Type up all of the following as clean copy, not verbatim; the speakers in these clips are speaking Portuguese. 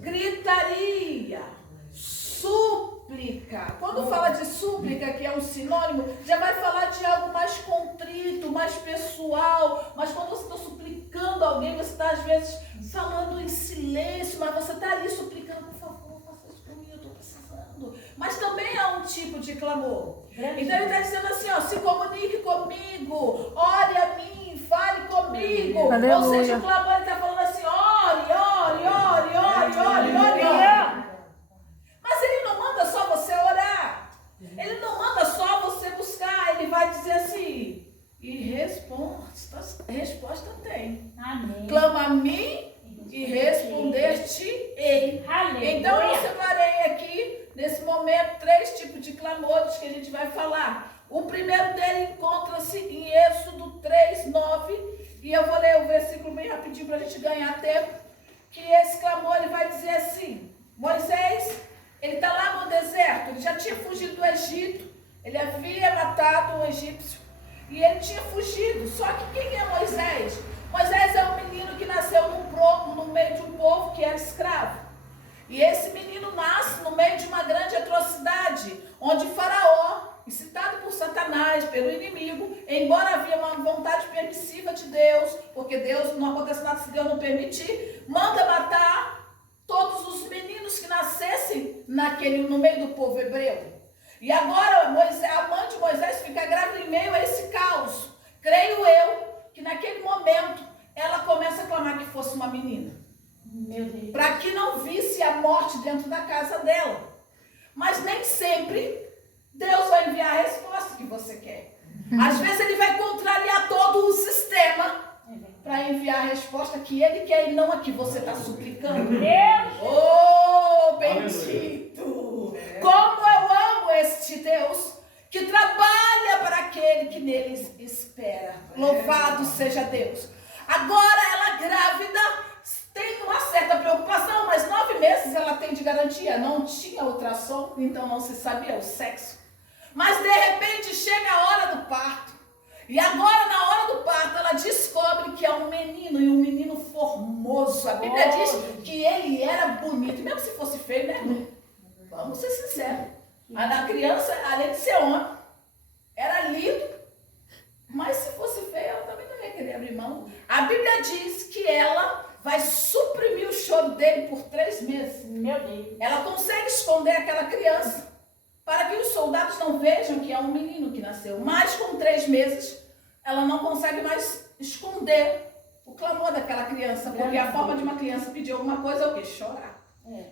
gritaria, súplica. Quando fala de súplica, que é um sinônimo, já vai falar de algo mais contrito, mais pessoal. Mas quando você está suplicando alguém, você está às vezes falando em silêncio, mas você está ali suplicando, por favor, faça isso por mim, eu estou precisando. Mas também é um tipo de clamor. Então ele está dizendo assim, ó, se comunique comigo, ore a mim, fale comigo. Aleluia. Ou seja, o clamor ele está falando assim, ore. Mas ele não manda só você orar. Ele não manda só você buscar. Ele vai dizer assim, e resposta tem. Amém. Clama a mim e respondeste-ei. Então eu separei aqui, nesse momento, 3 tipos de clamores que a gente vai falar. O primeiro dele encontra-se em Êxodo 3:9. E eu vou ler o versículo bem rapidinho para a gente ganhar tempo. Que esse clamor, ele vai dizer assim, Moisés, ele está lá no deserto, ele já tinha fugido do Egito, ele havia matado um egípcio e ele tinha fugido. Só que quem é Moisés? Moisés é um menino que nasceu no meio de um povo que era escravo. E esse menino nasce no meio de uma grande atrocidade, onde Faraó, incitado por Satanás, pelo inimigo, embora havia uma vontade permissiva de Deus, porque Deus não acontece nada se Deus não permitir, manda matar todos os meninos que nascessem no meio do povo hebreu. E agora a mãe de Moisés fica grávida em meio a esse caos. Creio eu que naquele momento ela começa a clamar que fosse uma menina. Meu Deus. Para que não visse a morte dentro da casa dela. Mas nem sempre Deus vai enviar a resposta que você quer. Às vezes ele vai contrariar todo o sistema para enviar a resposta que ele quer e não a que você está suplicando. Deus! Oh, bendito! Como eu amo este Deus que trabalha para aquele que neles espera. Louvado seja Deus. Agora ela grávida tem uma certa preocupação, mas 9 meses ela tem de garantia. Não tinha ultrassom, então não se sabia o sexo. Mas de repente chega a hora do parto. E agora na hora do parto ela descobre que é um menino, e um menino formoso. A Bíblia diz que ele era bonito, mesmo se fosse feio, né? Vamos ser sinceros. A criança, além de ser homem, era lindo, mas se fosse feio ela também não ia querer abrir mão. A Bíblia diz que ela vai suprimir o choro dele por 3 meses. Meu Deus. Ela consegue esconder aquela criança para que os soldados não vejam que é um menino que nasceu. Mas com 3 meses, ela não consegue mais esconder o clamor daquela criança, porque a forma de uma criança pedir alguma coisa é o quê? Chorar.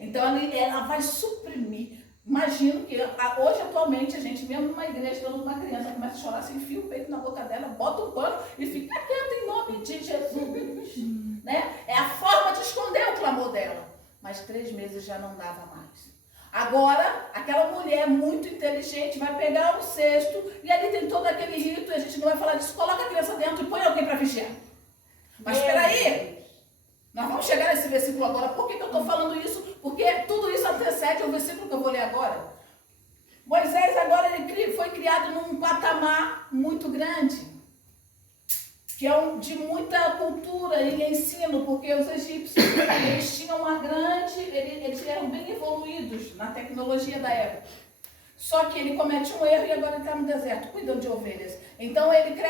Então ela vai suprimir. Imagino que hoje, atualmente, a gente mesmo numa igreja, quando uma criança começa a chorar, se enfia o peito na boca dela, bota um pano e fica quieta em nome de Jesus. Né? É a forma de esconder o clamor dela. Mas 3 meses já não dava mais. Agora, aquela mulher muito inteligente vai pegar um cesto e ali tem todo aquele rito, e a gente não vai falar disso, coloca a criança dentro e põe alguém para vigiar. Mas espera aí, nós vamos chegar nesse versículo agora. Por que eu estou falando isso? Porque tudo isso antecede ao versículo que eu vou ler agora. Moisés agora ele foi criado num patamar muito grande, que é de muita cultura e ensino, porque os egípcios, eles tinham uma grande, eles eram bem evoluídos na tecnologia da época. Só que ele comete um erro e agora ele está no deserto, cuidando de ovelhas. Então ele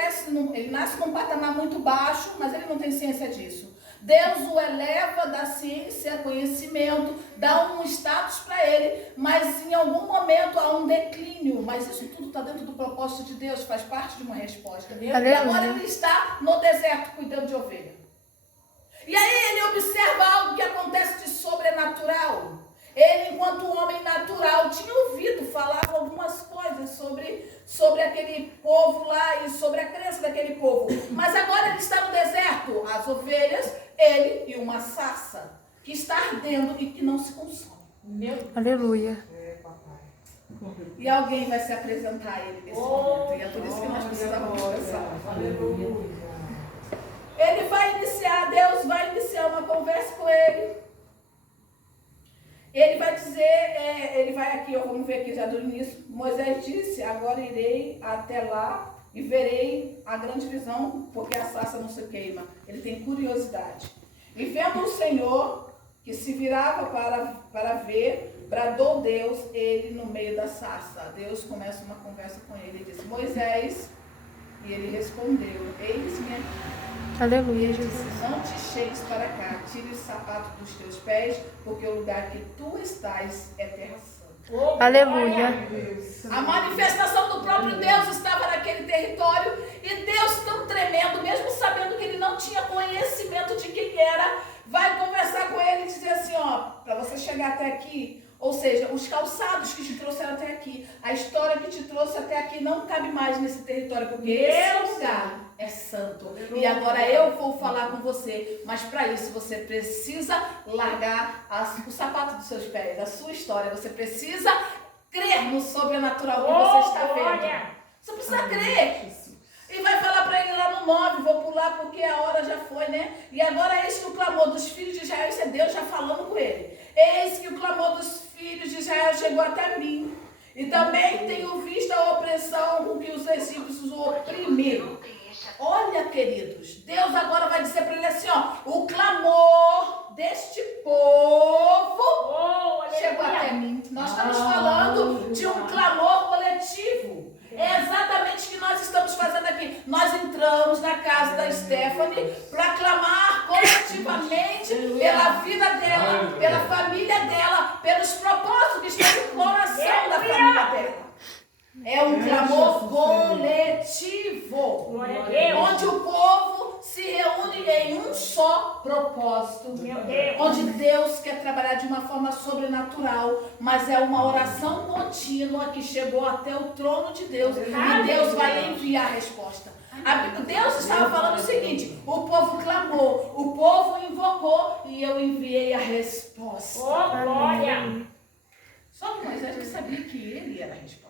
ele nasce num patamar muito baixo, mas ele não tem ciência disso. Deus o eleva da ciência, conhecimento, dá um status para ele, mas em algum momento há um declínio. Mas isso tudo está dentro do propósito de Deus, faz parte de uma resposta. E agora ele está no deserto, cuidando de ovelha. E aí ele observa algo que acontece de sobrenatural. Ele, enquanto homem natural, tinha ouvido falar algumas coisas sobre aquele povo lá e sobre a crença daquele povo. Mas agora ele está no deserto, as ovelhas, ele e uma sarça que está ardendo e que não se consome. Aleluia. E alguém vai se apresentar a ele nesse momento. E é por isso que nós precisamos conversar. Ele vai iniciar, Deus vai iniciar uma conversa com ele. Ele vai dizer, ele vai aqui, vamos ver aqui já do início. Moisés disse, agora irei até lá e verei a grande visão, porque a sarça não se queima. Ele tem curiosidade. E vendo o Senhor que se virava para ver, bradou Deus, ele no meio da sarça. Deus começa uma conversa com ele e diz: Moisés, e ele respondeu: eis-me aqui. Aleluia, E ele Jesus. disse: não te chegues para cá, tire o sapato dos teus pés, porque o lugar que tu estás é terra santa. Aleluia. A manifestação do próprio Deus estava naquele território, e Deus, tão tremendo, mesmo sabendo que ele não tinha conhecimento de quem era, vai conversar com ele e dizer assim: ó, para você chegar até aqui, ou seja, os calçados que te trouxeram até aqui, a história que te trouxe até aqui não cabe mais nesse território, porque esse lugar é santo. E agora eu vou falar com você, mas para isso você precisa largar o sapato dos seus pés, a sua história. Você precisa crer no sobrenatural que você está vendo. Você precisa crer. E vai falar para ele lá no 9, vou pular porque a hora já foi, né? E agora eis que o clamor dos filhos de Israel, isso é Deus já falando com ele. Eis que o clamor dos filhos de Israel chegou até mim. E também tenho visto a opressão com que os egípcios o oprimiram. Olha, queridos, Deus agora vai dizer para ele assim, ó, o clamor deste povo chegou até mim. Nós estamos falando de um clamor coletivo. É exatamente o que nós estamos fazendo aqui. Nós entramos na casa da Stephanie para clamar coletivamente pela vida dela, pela família dela, pelos propósitos que estão no coração da família dela. É um clamor coletivo, onde o povo se reúne em um só propósito, onde Deus quer trabalhar de uma forma sobrenatural, mas é uma oração contínua que chegou até o trono de Deus, e Deus vai enviar a resposta. Deus estava falando o seguinte: o povo clamou, o povo invocou, e eu enviei a resposta. Só que Moisés não sabia que ele era a resposta.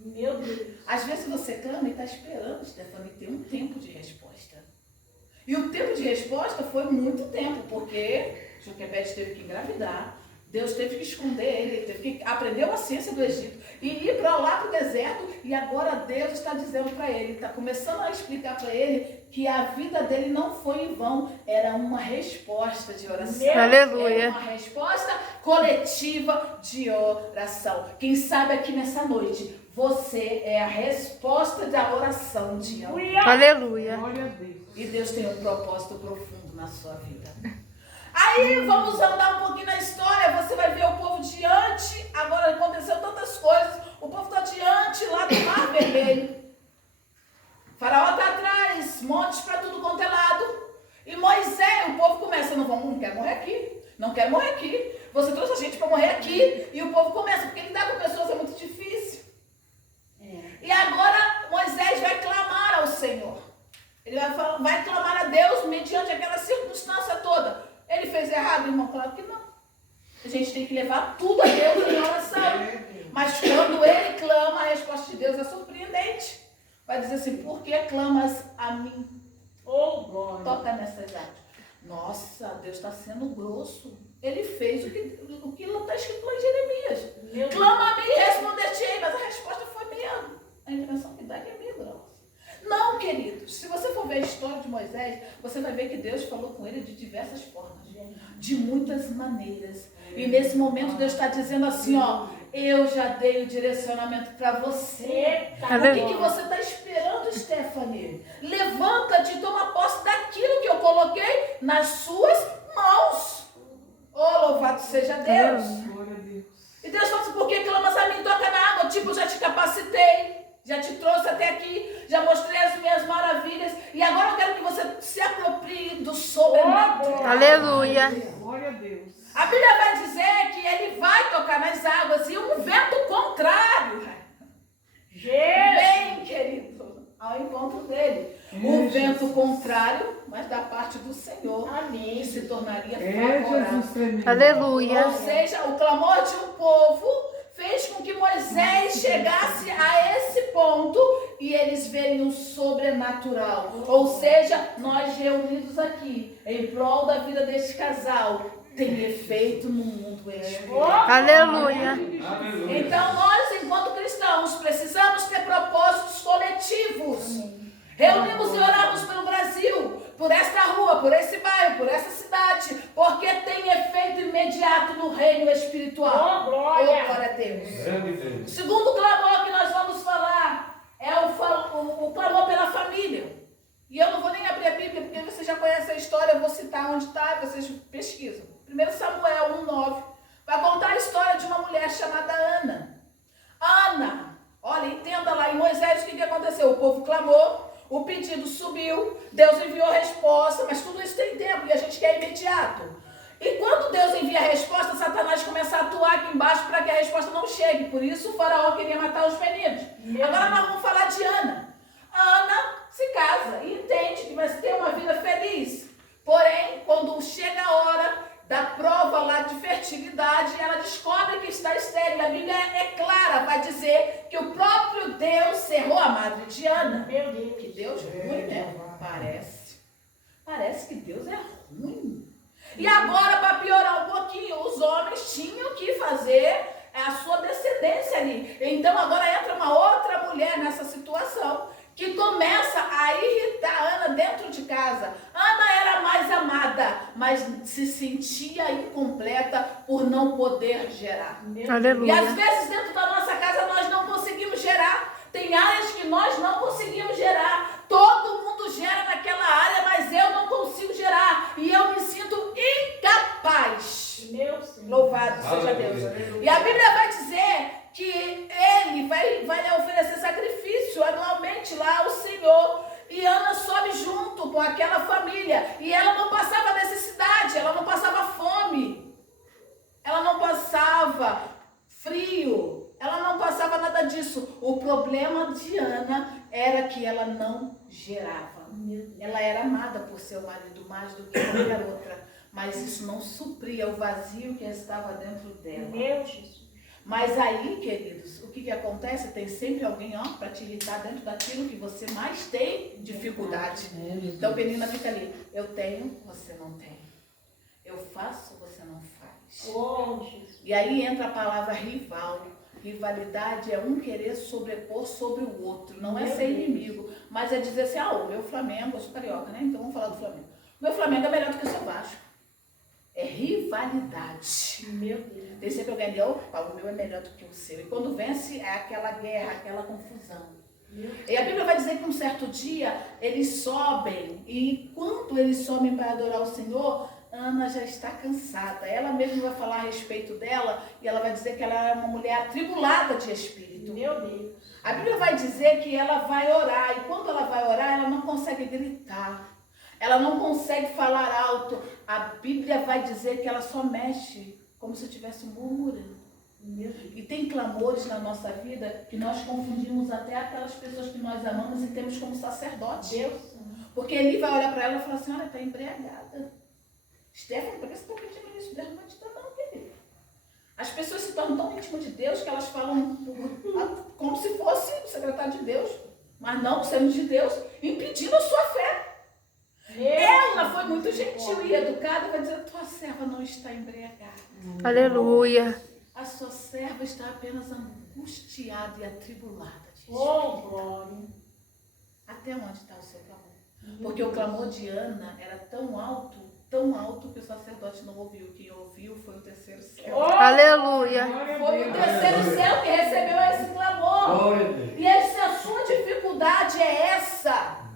Meu Deus. Às vezes você clama e está esperando, Stephanie, ter um tempo de resposta. E o tempo de resposta foi muito tempo, porque Joquebede teve que engravidar, Deus teve que esconder ele teve que aprender a ciência do Egito e ir para lá para o deserto, e agora Deus está dizendo para ele, está começando a explicar para ele que a vida dele não foi em vão, era uma resposta de oração. Aleluia. Era uma resposta coletiva de oração. Quem sabe aqui nessa noite, você é a resposta da oração de alguém. Aleluia. E Deus tem um propósito profundo na sua vida. Aí vamos andar um pouquinho na história, você vai ver o povo diante, agora aconteceu tantas coisas, o povo está diante lá do Mar Vermelho. O faraó está atrás, montes para tudo quanto é lado. E Moisés, o povo começa, não quero morrer aqui, não quero morrer aqui. Você trouxe a gente para morrer aqui. E o povo começa, porque lidar com pessoas é muito difícil. E agora Moisés vai clamar ao Senhor. Ele vai clamar a Deus mediante aquela circunstância toda. Ele fez errado, irmão? Claro que não. A gente tem que levar tudo a Deus em oração. Mas quando ele clama, a resposta de Deus é surpreendente. Vai dizer assim: por que clamas a mim? Toca nessas áreas. Nossa, Deus está sendo grosso. Ele fez o que está escrito lá em Jeremias. Clama a mim e responder-te-ei. Mas a resposta foi meia. A impressão que dá é que é meio grossa. Não, queridos, se você for ver a história de Moisés, você vai ver que Deus falou com ele de diversas formas, de muitas maneiras. E nesse momento Deus está dizendo assim, ó, eu já dei o direcionamento para você. O que você está esperando, Stephanie? Levanta-te e toma posse daquilo que eu coloquei nas suas mãos. Oh, louvado seja Deus. E Deus fala assim: por que clamas a mim? Toca na água. Tipo, já te capacitei. Já te trouxe até aqui, já mostrei as minhas maravilhas, e agora eu quero que você se aproprie do sobrenatural. Aleluia. Glória a Deus. A Bíblia vai dizer que ele vai tocar nas águas e um vento contrário vem, querido, ao encontro dele. Um vento contrário, mas da parte do Senhor, que se tornaria favorável. Aleluia. Ou seja, o clamor de um povo fez com que Moisés chegasse a esse ponto e eles verem o sobrenatural. Ou seja, nós reunidos aqui em prol da vida deste casal tem efeito no mundo espiritual. Aleluia. Então nós, enquanto cristãos, precisamos ter propósitos coletivos. Reunimos e oramos pelo Brasil, por esta rua, por esse bairro, por essa cidade, porque tem efeito efeito imediato no reino espiritual. Oh, glória! Glória a Deus. Grande Deus. O segundo clamor que nós vamos falar é o clamor pela família. E eu não vou nem abrir a Bíblia, porque você já conhece a história, eu vou citar onde está e vocês pesquisam. 1 Samuel 1,9 vai contar a história de uma mulher chamada Ana. Ana, olha, entenda lá, em Moisés o que aconteceu? O povo clamou, o pedido subiu, Deus enviou a resposta, mas tudo isso tem tempo e a gente quer imediato. E quando Deus envia a resposta, Satanás começa a atuar aqui embaixo para que a resposta não chegue. Por isso o faraó queria matar os meninos. Agora nós vamos falar de Ana. Ana se casa e entende que vai ter uma vida feliz. Porém, quando chega a hora da prova lá de fertilidade, ela descobre que está estéril. A Bíblia é clara, vai dizer que o próprio Deus cerrou a madre de Ana. Meu Deus. Que Deus ruim, né? Parece que Deus é ruim. E agora, para piorar um pouquinho, os homens tinham que fazer a sua descendência ali. Então agora entra uma outra mulher nessa situação que começa a irritar Ana dentro de casa. Ana era mais amada, mas se sentia incompleta por não poder gerar. Aleluia. E às vezes dentro da nossa casa nós não conseguimos gerar. Tem áreas que nós não conseguimos gerar. Todo mundo gera naquela área, mas eu não consigo gerar. E eu me sinto incapaz. Meu Senhor. Louvado seja Deus. E a Bíblia vai dizer que ele vai oferecer sacrifício anualmente lá ao Senhor. E Ana sobe junto com aquela família. E ela não passava necessidade, ela não passava fome. Ela não passava frio. Ela não passava nada disso. O problema de Ana era que ela não gerava. Ela era amada por seu marido mais do que qualquer outra. Mas isso não supria o vazio que estava dentro dela. Meu Jesus. Mas aí, queridos, o que acontece? Tem sempre alguém para te irritar dentro daquilo que você mais tem dificuldade. Então, menina, fica ali. Eu tenho, você não tem. Eu faço, você não faz. Oh, Jesus. E aí entra a palavra rival. Rivalidade é um querer sobrepor sobre o outro. Não é ser inimigo, mas é dizer assim, o meu Flamengo, eu sou carioca, né? Então vamos falar do Flamengo. O meu Flamengo é melhor do que o seu Vasco. É rivalidade. Meu Deus. Tem sempre alguém ali, opa, o meu é melhor do que o seu. E quando vence, é aquela guerra, aquela confusão. E a Bíblia vai dizer que um certo dia eles sobem. E quando eles sobem para adorar o Senhor, Ana já está cansada. Ela mesma vai falar a respeito dela e ela vai dizer que ela é uma mulher atribulada de espírito. Meu Deus. A Bíblia vai dizer que ela vai orar. E quando ela vai orar, ela não consegue gritar. Ela não consegue falar alto. A Bíblia vai dizer que ela só mexe como se estivesse murmurando. E tem clamores na nossa vida que nós confundimos até aquelas pessoas que nós amamos e temos como sacerdote. Deus. Porque ele vai olhar para ela e falar assim, olha, está embriagada. Stefano, por que você está pedindo isso? Deus não vai te dar não, querido. As pessoas se tornam tão íntimas de Deus que elas falam como se fosse o secretário de Deus. Mas não, sendo de Deus, impedindo a sua fé. Ela foi muito gentil e educada, vai dizer, tua serva não está embriagada. Aleluia. A sua serva está apenas angustiada e atribulada. Oh, glória. Até onde está o seu clamor? Porque o clamor de Ana era tão alto que o sacerdote não ouviu. Quem ouviu foi o terceiro céu. Oh, Aleluia. Foi o terceiro céu que recebeu esse clamor. E essa a sua dificuldade é essa.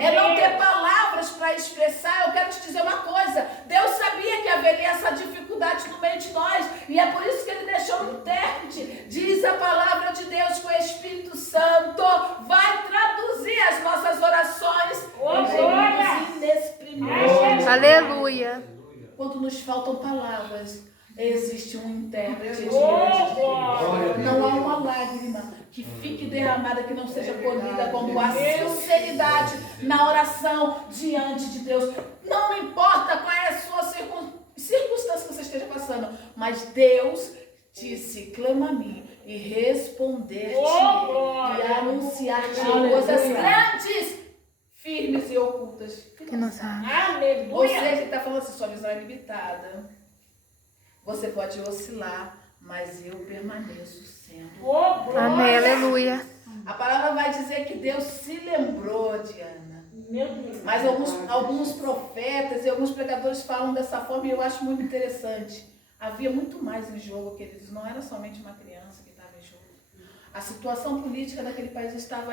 É não ter palavras para expressar. Eu quero te dizer uma coisa. Deus sabia que haveria essa dificuldade no meio de nós. E é por isso que Ele deixou um intérprete. Diz a palavra de Deus que o Espírito Santo vai traduzir as nossas orações em inexprimíveis. Aleluia. Quando nos faltam palavras, existe um intérprete. Oh, glória. Não há uma lágrima que fique derramada, que não seja colhida, quando há sinceridade na oração diante de Deus. Não importa qual é a sua circunstância que você esteja passando, mas Deus disse, clama a mim e responder-te e anunciar-te coisas grandes, firmes e ocultas que não sabe. Aleluia. Você que está falando assim, sua visão é limitada. Você pode oscilar, mas eu permaneço sendo. Oh, glória. Amém. Aleluia. A palavra vai dizer que Deus se lembrou de Ana. Meu Deus. Mas alguns profetas e alguns pregadores falam dessa forma e eu acho muito interessante. Havia muito mais em jogo, queridos. Não era somente uma criança que estava em jogo. A situação política daquele país estava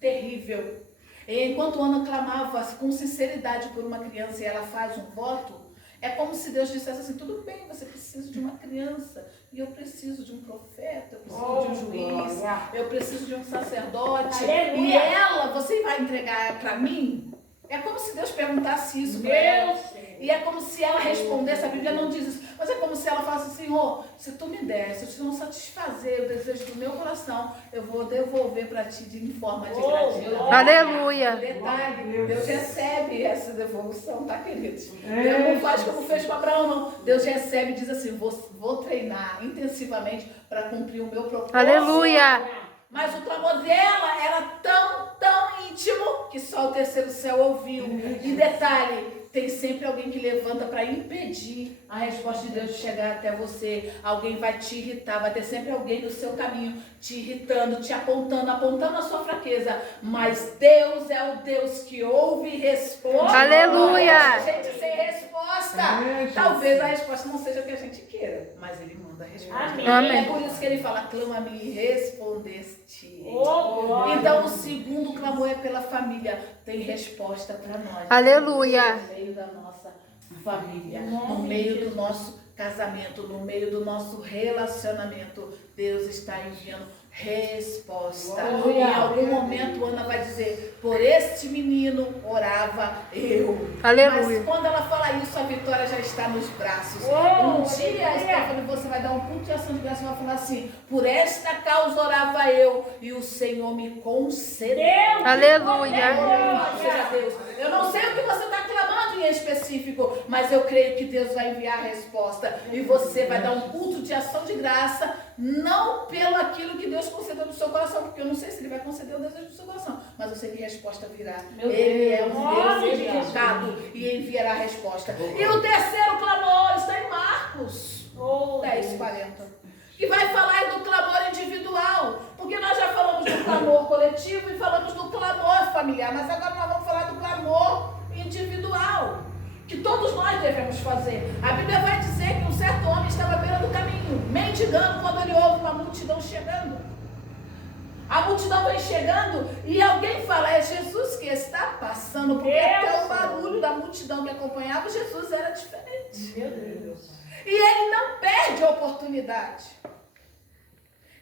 terrível. E enquanto Ana clamava com sinceridade por uma criança e ela faz um voto, é como se Deus dissesse assim, tudo bem, você precisa de uma criança, e eu preciso de um profeta, eu preciso de um juiz, eu preciso de um sacerdote, Aleluia. e ela, você vai entregar para mim? É como se Deus perguntasse isso para ela. Meu Senhor. E é como se ela respondesse, a Bíblia não diz isso, mas é como se ela falasse, Senhor, se tu me der, se tu não satisfazer o desejo do meu coração, eu vou devolver para ti em forma de gratidão. Aleluia. Detalhe, Deus recebe essa devolução, tá, queridos? Deus não faz como fez com Abraão, não. Deus recebe e diz assim, vou treinar intensivamente para cumprir o meu propósito. Aleluia. Mas o clamor dela era tão íntimo que só o terceiro céu ouviu. E detalhe, tem sempre alguém que levanta para impedir a resposta de Deus de chegar até você. Alguém vai te irritar, vai ter sempre alguém no seu caminho te irritando, te apontando a sua fraqueza. Mas Deus é o Deus que ouve e responde. Aleluia. A gente sem resposta. Talvez a resposta não seja o que a gente queira, mas Ele manda a resposta. Amém. É por isso que Ele fala, clama-me e respondeste. Oh, glória. Então o segundo clamor é pela família. Tem resposta para nós. Aleluia. No meio da nossa família, no meio do nosso casamento, no meio do nosso relacionamento, Deus está enviando resposta. Aleluia. Em algum momento Ana vai dizer, por este menino orava eu. Aleluia. Mas quando ela fala isso, a vitória já está nos braços. Oh, Um dia, aleluia. Stephanie, você vai dar um culto de ação de graça e vai falar assim, por esta causa orava eu e o Senhor me concedeu. Aleluia. Louvado seja Deus. Eu não sei o que você está clamando em específico, mas eu creio que Deus vai enviar a resposta. E você vai dar um culto de ação de graça, não pelo aquilo que Deus concedeu no seu coração, porque eu não sei se Ele vai conceder o desejo do seu coração, mas eu sei que a resposta virá. Meu Ele é um Deus. Deus ilimitado e enviará a resposta. E o terceiro clamor está em Marcos Oh, 10:40. Que vai falar do clamor individual, porque nós já falamos do clamor coletivo e falamos do clamor familiar, mas agora nós vamos falar do clamor individual, que todos nós devemos fazer. A Bíblia vai dizer que um certo homem estava à beira do caminho, mendigando, quando ele ouve uma multidão chegando. A multidão vem chegando e alguém fala, é Jesus que está passando, porque até o barulho da multidão que acompanhava Jesus era diferente. meu Deus. E ele não perde a oportunidade.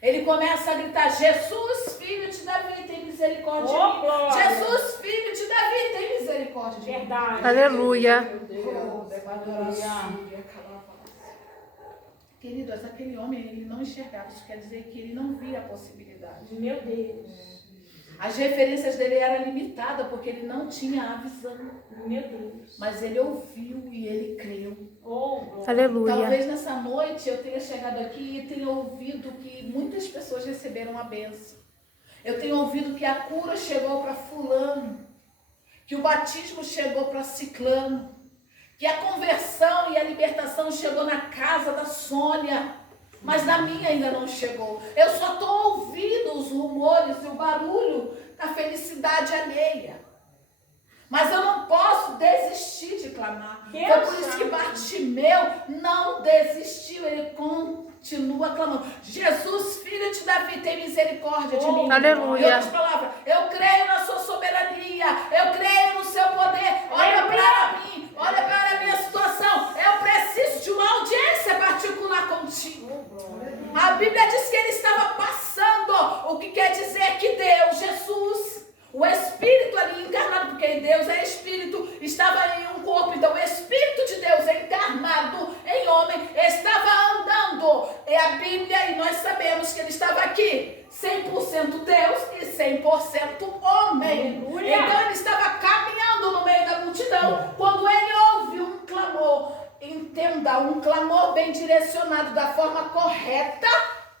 Ele começa a gritar, Jesus, filho de Davi, tem misericórdia de Oh, mim. glória. Jesus, filho de Davi, tem misericórdia de mim. Verdade. Aleluia. Meu Deus, queridos, aquele homem, ele não enxergava. Isso quer dizer que ele não via a possibilidade. Meu Deus. As referências dele eram limitadas, porque ele não tinha a visão. Meu Deus. Mas ele ouviu e ele creu. Oh, glória. Aleluia. Talvez nessa noite eu tenha chegado aqui e tenha ouvido que muitas pessoas receberam a bênção. Eu tenho ouvido que a cura chegou para fulano, que o batismo chegou para ciclano, que a conversão e a libertação chegou na casa da Sônia, mas na minha ainda não chegou. Eu só estou ouvindo os rumores e o barulho da felicidade alheia. Mas eu não posso desistir de clamar. Deus Foi por isso sabe. que Bartimeu não desistiu. Ele continua clamando. Jesus, filho de Davi, tem misericórdia de mim. Aleluia. Em outras palavras, eu creio na sua soberania. Eu creio no seu poder. Olha para mim. Olha para a minha situação. Eu preciso de uma audiência particular contigo. A Bíblia diz que ele estava passando. O que quer dizer que Deus, Jesus, o Espírito ali encarnado, porque Deus é Espírito, estava em um corpo. Então o Espírito de Deus encarnado em homem estava andando. É a Bíblia e nós sabemos que ele estava aqui. 100% Deus e 100% homem. Aleluia. Então ele estava caminhando no meio da multidão. Quando ele ouve um clamor, entenda, um clamor bem direcionado da forma correta,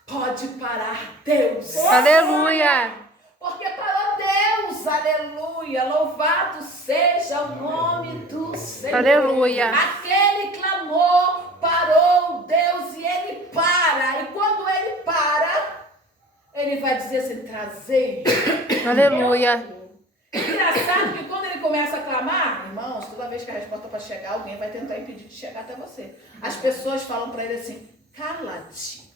pode parar Deus. Aleluia. Porque parou Deus, aleluia, louvado seja o nome do Senhor. Aleluia. Aquele clamor parou Deus e ele para. E quando ele para, ele vai dizer assim, trazei. Aleluia. Engraçado que quando ele vez que a resposta para chegar, alguém vai tentar impedir de chegar até você. As pessoas falam para ele assim, cala-te.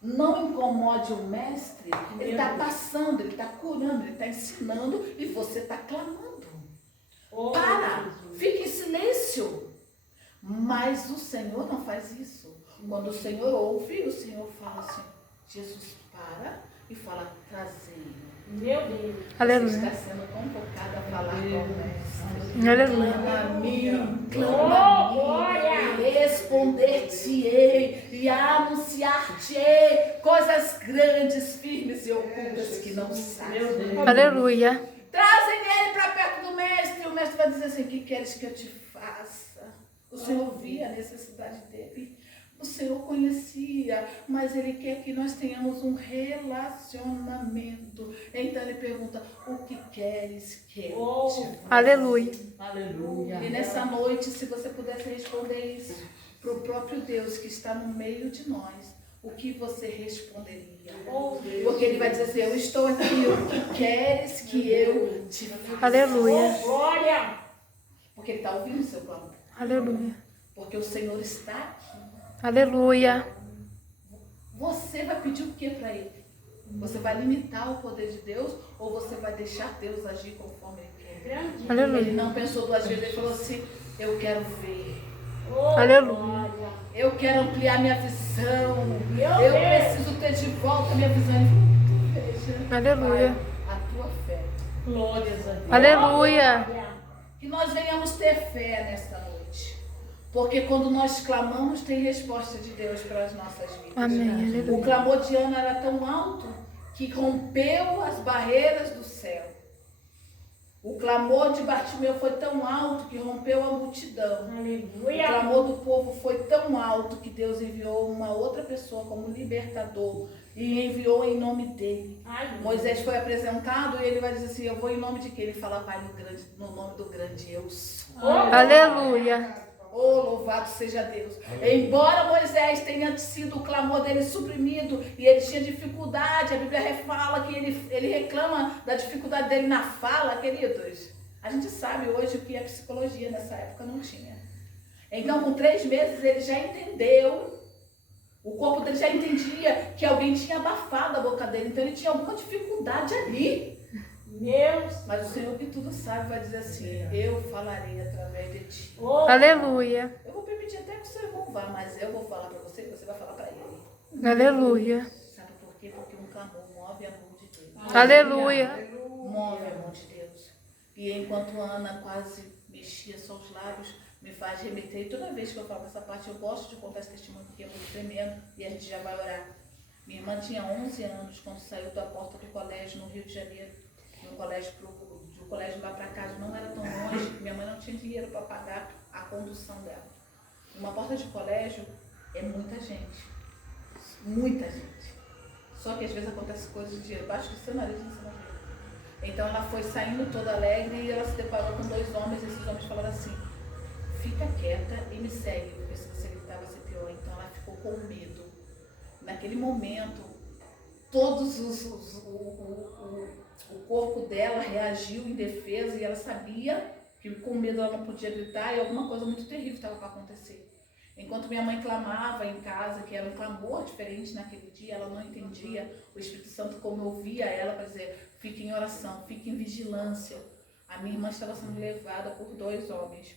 Não incomode o mestre. Ele está passando, ele está curando, ele está ensinando e você está clamando. Para, fique em silêncio. Mas o Senhor não faz isso. Quando o Senhor ouve, o Senhor fala assim, Jesus para e fala, trazei. Meu Deus. Você Aleluia. está sendo convocada a falar com o mestre. Aleluia. Clama a mim, clama a mim, responder-te-ei e anunciar-te-ei coisas grandes, firmes e ocultas que não sabem. Aleluia. Trazem ele para perto do mestre e o mestre vai dizer assim, o que queres que eu te faça? O Senhor via a necessidade dele. O Senhor conhecia, mas Ele quer que nós tenhamos um relacionamento. Então Ele pergunta, o que queres que eu te faça? Aleluia. E nessa noite, se você pudesse responder isso para o próprio Deus que está no meio de nós, o que você responderia? Porque Ele vai dizer assim, eu estou aqui, o que queres que eu te faça? Aleluia. Glória. Porque Ele está ouvindo o seu clamor. Aleluia. Porque o Senhor está aqui. Aleluia. Você vai pedir o que para Ele? Você vai limitar o poder de Deus ou você vai deixar Deus agir conforme Ele quer? Ele Aleluia. não pensou duas vezes, Ele falou assim, eu quero ver. Aleluia. Eu quero ampliar minha visão. Eu preciso ter de volta a minha visão. Ele falou, veja, Aleluia. Pai, a tua fé. Glórias a Deus. Aleluia. Que nós venhamos ter fé nesta noite. Porque quando nós clamamos, tem resposta de Deus para as nossas vidas. Amém. O Aleluia. clamor de Ana era tão alto que rompeu as barreiras do céu. O clamor de Bartimeu foi tão alto que rompeu a multidão. O Aleluia. clamor do povo foi tão alto que Deus enviou uma outra pessoa como libertador e enviou em nome dele. Ai, Moisés foi apresentado e ele vai dizer assim, eu vou em nome de quem? Ele fala, Pai, no nome do grande eu sou. Aleluia. Oh, louvado seja Deus. Embora Moisés tenha sido o clamor dele suprimido e ele tinha dificuldade, a Bíblia fala que ele reclama da dificuldade dele na fala, queridos. A gente sabe hoje o que a psicologia nessa época não tinha. Então, com 3 meses, ele já entendeu, o corpo dele já entendia que alguém tinha abafado a boca dele, então ele tinha alguma dificuldade ali. Deus. Mas o Senhor que tudo sabe vai dizer assim, eu falarei através de ti. Aleluia. Eu vou permitir até que o seu irmão vá, mas eu vou falar para você e você vai falar para ele. Aleluia. Sabe por quê? Porque um clamor move a mão de Deus. Aleluia. Move a mão de Deus. E enquanto Ana quase mexia só os lábios, me faz remeter. E toda vez que eu falo essa parte, eu gosto de contar esse testemunho porque é muito tremendo e a gente já vai orar. Minha irmã tinha 11 anos quando saiu da porta do colégio no Rio de Janeiro. Do colégio lá para casa não era tão longe, minha mãe não tinha dinheiro para pagar a condução dela. Uma porta de colégio é muita gente. Muita gente. Só que às vezes acontece coisas de baixo do seu nariz, você não vê. Então ela foi saindo toda alegre e ela se deparou com 2 homens, e esses homens falaram assim, fica quieta e me segue, porque se você gritar vai ser pior. Então ela ficou com medo. Naquele momento, todos o corpo dela reagiu em defesa e ela sabia que com medo ela não podia gritar e alguma coisa muito terrível estava para acontecer. Enquanto minha mãe clamava em casa, que era um clamor diferente naquele dia, ela não entendia. O Espírito Santo comovia ela para dizer, fique em oração, fique em vigilância. A minha irmã estava sendo levada por 2 homens.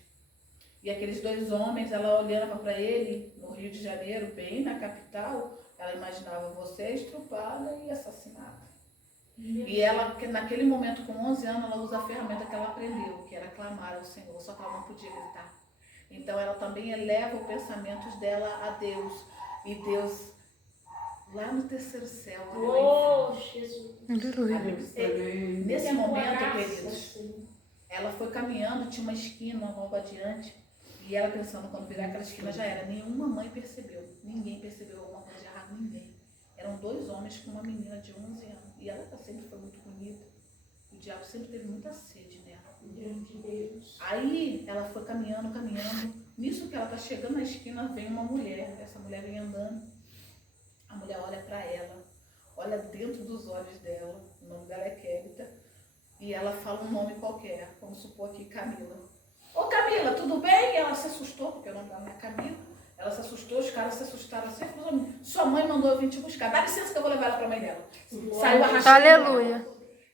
E aqueles 2 homens, ela olhava para ele, no Rio de Janeiro, bem na capital, ela imaginava você estrupada e assassinada. E ela, naquele momento, com 11 anos, ela usa a ferramenta que ela aprendeu, que era clamar ao Senhor, só que ela não podia gritar. Então, ela também eleva os pensamentos dela a Deus. E Deus, lá no 3º céu, Oh, Jesus. Aleluia. nesse momento, queridos, ela foi caminhando, tinha uma esquina logo adiante, e ela pensando, quando virar aquela esquina já era. Nenhuma mãe percebeu, ninguém percebeu alguma coisa de errado, ninguém. Eram 2 homens com uma menina de 11 anos. E ela sempre foi muito bonita. O diabo sempre teve muita sede nela. Deus. Aí ela foi caminhando, caminhando. Nisso que ela está chegando na esquina, vem uma mulher. Essa mulher vem andando. A mulher olha para ela, olha dentro dos olhos dela. O nome dela é Kélita. E ela fala um nome qualquer, vamos supor aqui Camila. Ô Camila, tudo bem? Ela se assustou, porque o nome dela não é Camila. Ela se assustou, os caras se assustaram assim. Falou, sua mãe mandou eu vir te buscar. Dá licença que eu vou levar ela pra mãe dela. Saiu arrastando. Aleluia.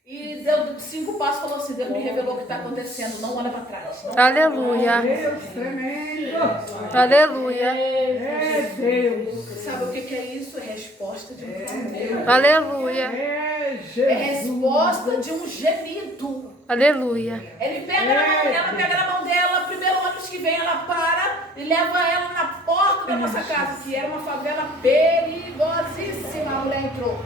E deu 5 passos e falou assim, Deus me revelou o que está acontecendo, não olha para trás. Não. Aleluia. Deus tremendo. Aleluia. É Deus. Sabe o que é isso? É resposta de um clamor. Aleluia. É É Jesus. resposta de um gemido. Aleluia. Ele pega na mão, ela pega na mão dela, primeiro ônibus que vem, ela para e leva ela na porta da nossa casa, que era uma favela perigosíssima. A mulher entrou.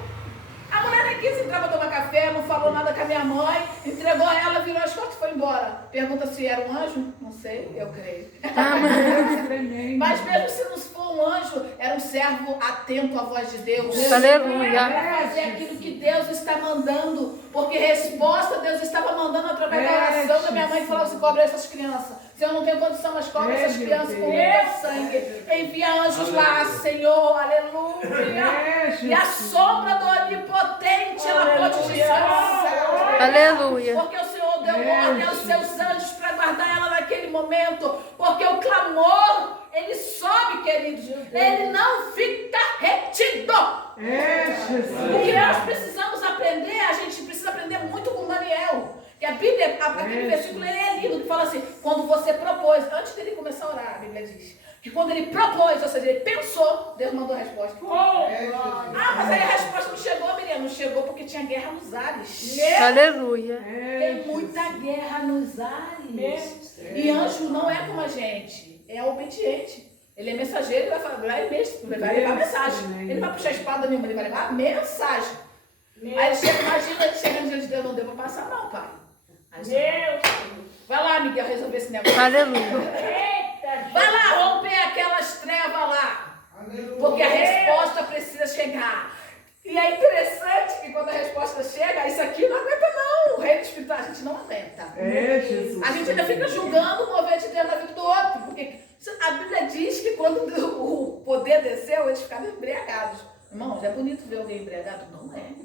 A mulher nem quis entrar para tomar café, não falou nada com a minha mãe, entregou ela, virou as costas e foi embora. Pergunta se era um anjo? Não sei, eu creio. Deus tremendo. Mas mesmo se não for um anjo, era um servo atento à voz de Deus. Aleluia. Para fazer aquilo que Deus está mandando. Porque resposta Deus estava mandando através da oração da minha mãe, que falava assim, cobre essas crianças. Se eu não tenho condição, mas cobre essas crianças com o meu sangue. Envia anjos lá, Senhor, aleluia. E a sombra do onipotente, ela pode descansar. Aleluia. Porque o Senhor deu ordem aos seus anjos para guardar ela naquele momento. Porque o clamor, ele sobe, queridos. Ele não fica retido. É Jesus. O que nós precisamos aprender, a gente precisa aprender muito com Daniel. Que a Bíblia, aquele versículo, ele é lindo, que fala assim, quando você propôs, antes dele começar a orar, a Bíblia diz, que quando ele propôs, ou seja, ele pensou, Deus mandou a resposta. Mas aí a resposta não chegou, Miriam, não chegou porque tinha guerra nos ares. Aleluia. Tem muita guerra nos ares. E anjo não é como a gente, é obediente. Ele é mensageiro, ele vai falar, ele vai levar mensagem. Ele não vai puxar a espada nenhuma, ele vai levar mensagem. Aí ele chega, imagina ele chegando diante de Deus, não deu para passar, não, pai. Aí, vai lá, Miguel, resolver esse negócio. Aleluia. Vai lá romper aquelas trevas lá. Porque a resposta precisa chegar. E é interessante que quando a resposta chega, isso aqui não aguenta não. O reino espiritual a gente não aguenta. É Jesus. A gente ainda fica julgando o mover de Deus na vida do outro. Porque a Bíblia diz que quando o poder desceu, eles ficavam embriagados. Irmãos, é bonito ver alguém embriagado? Não é.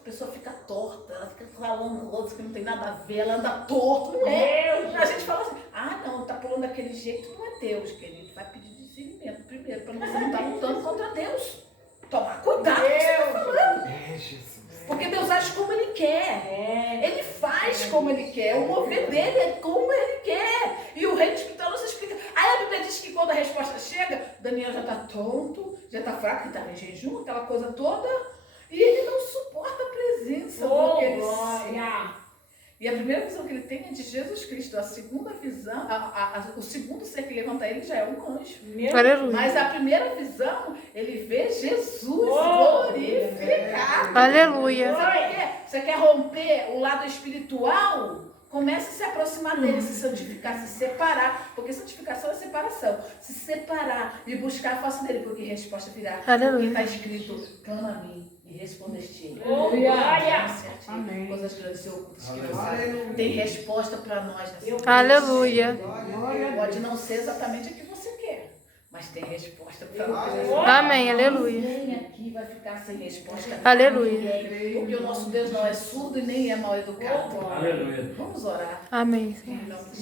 A pessoa fica torta, ela fica falando com outros que não tem nada a ver, ela anda torto, não é? A gente fala assim, não, tá pulando daquele jeito, não é Deus, querido. Vai pedir discernimento primeiro, para você não estar lutando contra Deus. Tomar cuidado com o que você está falando. É Jesus. Porque Deus age como Ele quer. Ele faz como Ele quer. O mover dele é como Ele quer. E o reino espiritual não se explica. Aí a Bíblia diz que quando a resposta chega, Daniel já está tonto, já está fraco, ele estava em jejum, aquela coisa toda. E ele não suporta a presença do que ele sente. E a primeira visão que ele tem é de Jesus Cristo. A segunda visão, o segundo ser que levanta ele já é um anjo. Aleluia. Mas a primeira visão, ele vê Jesus glorificado. Aleluia. Sabe por quê? Você quer romper o lado espiritual? Comece a se aproximar dele, se santificar, se separar. Porque santificação é separação. Se separar e buscar a face dele, porque resposta virá. Aleluia. Porque está escrito, clama a mim e respondeste. Amém. Coisas grandes e ocultas que não sabem. Tem resposta para nós nessa Aleluia. Pode não ser exatamente o que você quer, mas tem resposta para nós. Amém. Aleluia. Ninguém aqui vai ficar sem resposta. Aleluia. Ninguém, porque o nosso Deus não é surdo e nem é mal educado. Aleluia. Vamos orar. Amém, Senhor. Em nome de